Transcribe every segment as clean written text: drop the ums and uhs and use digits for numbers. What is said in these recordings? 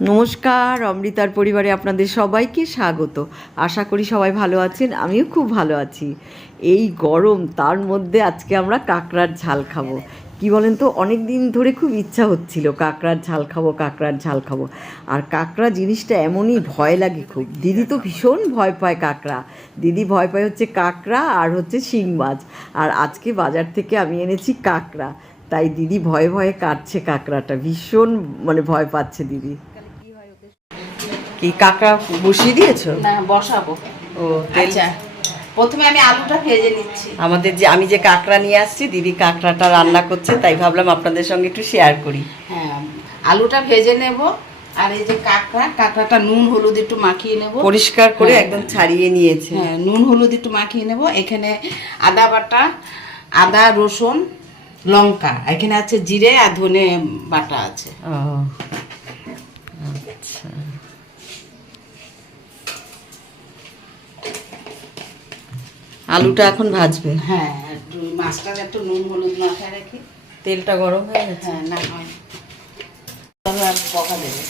নমস্কার, অমৃতার পরিবারে আপনাদের সবাইকে স্বাগত। আশা করি সবাই ভালো আছেন, আমিও খুব ভালো আছি। এই গরম, তার মধ্যে আজকে আমরা কাঁকড়ার ঝাল খাবো। কি বলেন তো, অনেক দিন ধরে খুব ইচ্ছা হচ্ছিল কাঁকড়ার ঝাল খাবো, কাঁকড়ার ঝাল খাবো। আর কাঁকড়া জিনিসটা এমনই ভয় লাগে খুব। দিদি তো ভীষণ ভয় পায় কাঁকড়া। দিদি ভয় পায় হচ্ছে কাঁকড়া আর হচ্ছে শিং মাছ। আর আজকে বাজার থেকে আমি এনেছি কাঁকড়া, তাই দিদি ভয়ে ভয়ে কাটছে কাঁকড়াটা, ভীষণ ভয় পাচ্ছে দিদি। কি কাঁকড়া বসিয়ে দিয়েছো? না, বসাবো। ও তেল। আচ্ছা, প্রথমে আমি আলুটা ভেজে নিচ্ছি। আমি যে কাঁকড়া নিয়ে আসছি, দিদি কাঁকড়াটা রান্না করছে, তাই ভাবলাম আপনাদের সঙ্গে একটু শেয়ার করি। হ্যাঁ, আলুটা ভেজে নেব। আর এই যে কাঁকড়াটা নুন হলুদ একটু মাখিয়ে নেব, পরিষ্কার করে একদম ছাড়িয়ে নিয়েছে। হ্যাঁ, নুন হলুদ একটু মাখিয়ে নেব। এখানে আদা বাটা, আদা রসুন লঙ্কা, এখানে আছে জিরে আর ধনে বাটা আছে। ও আচ্ছা, আলুটা এখন ভাজবে? হ্যাঁ, একটু মাছটা একটু নুন হলুদ মাখায় রাখি। তেলটা গরম হয়ে গেছে? হ্যাঁ, না হয় আর পকা দেবে।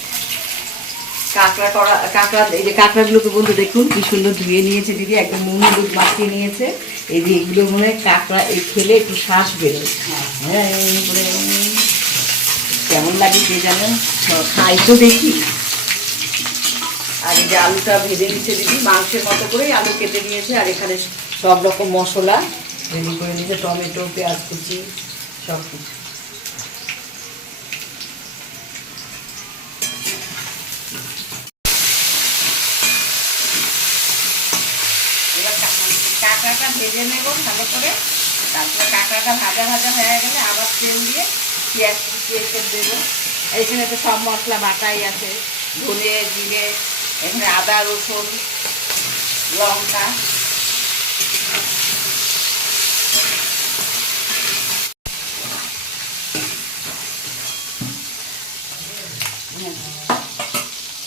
কাঁকড়া, এই যে কাঁকড়াগুলোকে বলতে দেখুন কি সুন্দর ধুয়ে নিয়েছে দিদি, একদম নুন হলুদ মাখিয়ে নিয়েছে। এই যে এগুলো মনে হয় কাঁকড়া, এই খেলে একটু শ্বাস বেরোয়। হ্যাঁ, কেমন লাগে কে জানেন, খাই তো দেখি। আর এই যে আলুটা ভেজে নিচ্ছে দিদি, মাংসের মতো করেই আলু কেটে নিয়েছে। আর এখানে সব রকম মশলা রেডি করে নিয়েছে, টমেটো, পেঁয়াজ কুচি, সব কিছু। এবার কাঁকড়াটা ভেজে নেব ভালো করে। তারপরে কাঁকড়াটা ভাজা ভাজা হয়ে গেলে আবার তেল দিয়ে পেঁয়াজ কুচিয়ে দেবো। এখানে তো সব মশলা বাটাই আছে, ধনে জিরে, এখানে আদা রসুন লঙ্কা।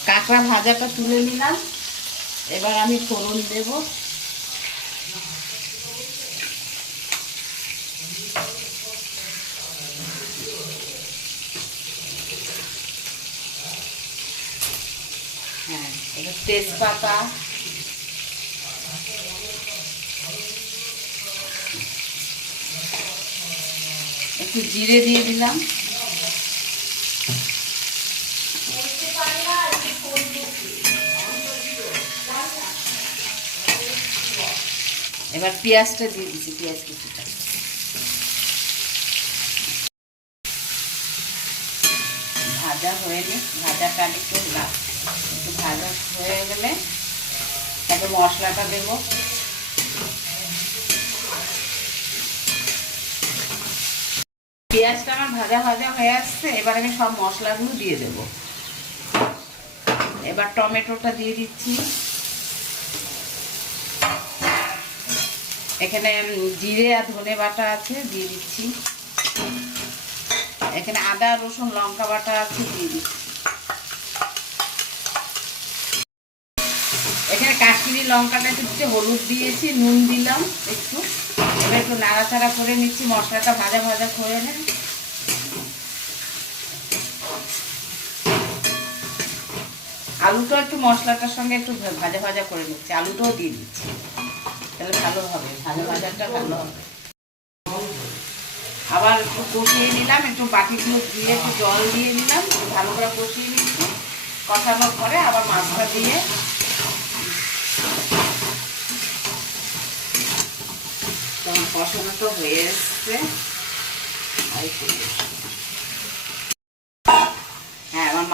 কাঁকড়া ভাজাটা তুলে নিলাম। এবার আমি ফোড়ন দেব। হ্যাঁ, এটা তেজপাতা, একটু জিরে দিয়ে দিলাম। এবার পেঁয়াজটা দিয়ে দিচ্ছি, পেঁয়াজ কিছুটা ভাজা হয়ে নি, ভাজাটা একটু ভাজা হয়ে গেলে তারপর মশলাটা দেবো। পেঁয়াজটা আমার ভাজা ভাজা হয়ে আসছে, এবার আমি সব মশলাগুলো দিয়ে দেবো। এবার টমেটোটা দিয়ে দিচ্ছি। এখানে জিরে আর ধনে বাটা আছে, দিয়ে দিচ্ছি। এখানে আদা রসুন লঙ্কা বাটা আছে, দিয়ে দিচ্ছি। এখানে কাশ্মীরি লঙ্কাটা একটু হলুদ দিয়েছি, নুন দিলাম একটু। এবার একটু নাড়াচাড়া করে নিচ্ছি, মশলাটা ভাজা ভাজা করে নেন। আলুটা একটু মশলাটার সঙ্গে একটু ভাজা ভাজা করে নিচ্ছি, আলুটাও দিয়ে দিচ্ছি, তাহলে ভালো হবে, ভাজা ভাজাটা ভালো হবে। আবার একটু কষিয়ে নিলাম, একটু বাটিগুলো দিয়ে একটু জল দিয়ে নিলাম, ভালো করে কষিয়ে নিচ্ছি। কষানোর পরে আবার মাছটা দিয়ে তখন কষানোটা হয়ে এসছে। হ্যাঁ, আমার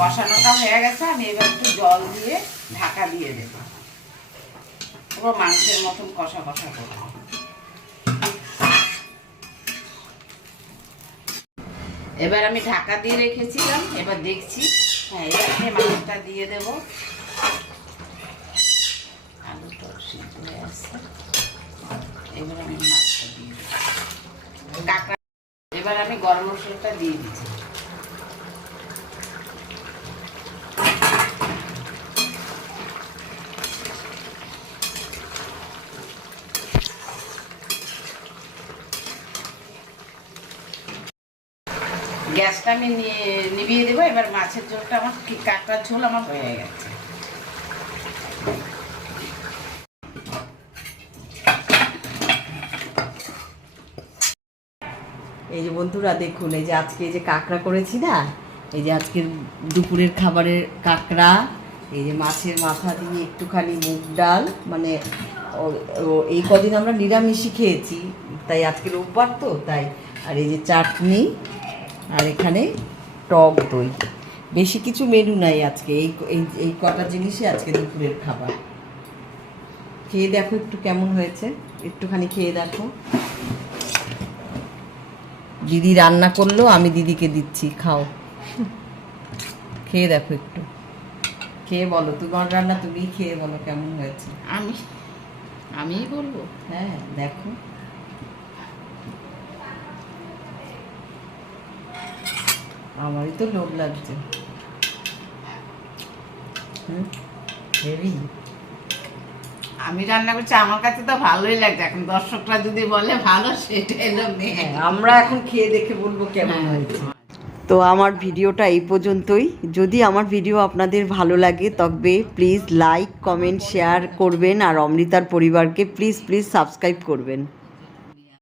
কষানোটা হয়ে গেছে। আমি এবার একটু জল দিয়ে ঢাকা দিয়ে দেবো, পুরো মাংসের মতন কষা কষা করবো। এবার আমি ঢাকা দিয়ে রেখেছিলাম, এবার দেখছি। হ্যাঁ, এখানে মাছটা দিয়ে দেব। আলুটা সিদ্ধ হয়ে আসছে, এবার আমি মাছটা দিয়ে দেবো। কাঁকড়া, এবার আমি গরম মশলাটা দিয়ে দিচ্ছি। গ্যাসটা গ্যাসটা আমি নিভিয়ে দেবো। এবার মাছের ঝোলটা আমার কাঁকড়ার ঝোল আমার হয়ে গেছে। এই যে বন্ধুরা দেখুন, এই যে আজকে এই যে কাঁকড়া করেছি না, এই যে আজকের দুপুরের খাবারের কাঁকড়া, এই যে মাছের মাথা দিয়ে একটুখানি মুগ ডাল, মানে এই কদিন আমরা নিরামিষই খেয়েছি, তাই আজকে রোববার তো তাই। আর এই যে চাটনি, আর এখানে টক দই। বেশি কিছু মেনু নাই আজকে, এই এই কটা জিনিসই আজকে দুপুরের খাবার। খেয়ে দেখো একটু কেমন হয়েছে, একটুখানি খেয়ে দেখো। দিদি রান্না করলো, আমি দিদিকে দিচ্ছি, খাও। খেয়ে দেখো একটু, খেয়ে বলো, তোমার রান্না তুমি খেয়ে বলো কেমন হয়েছে। আমিই বলবো? হ্যাঁ দেখো, আমারই তো লোভ লাগছে। হেভি। আমি রান্না করছি, আমার কাছে তো ভালোই লাগছে। এখন দর্শকরা যদি বলে ভালো, সেটাই আমরা এখন খেয়ে দেখে বলবো কেমন হ্যাঁ। হয়েছে। তো আমার ভিডিওটা এই পর্যন্তই। যদি আমার ভিডিও আপনাদের ভালো লাগে তবে প্লিজ লাইক, কমেন্ট, শেয়ার করবেন, আর অমৃতার পরিবারকে প্লিজ সাবস্ক্রাইব করবেন।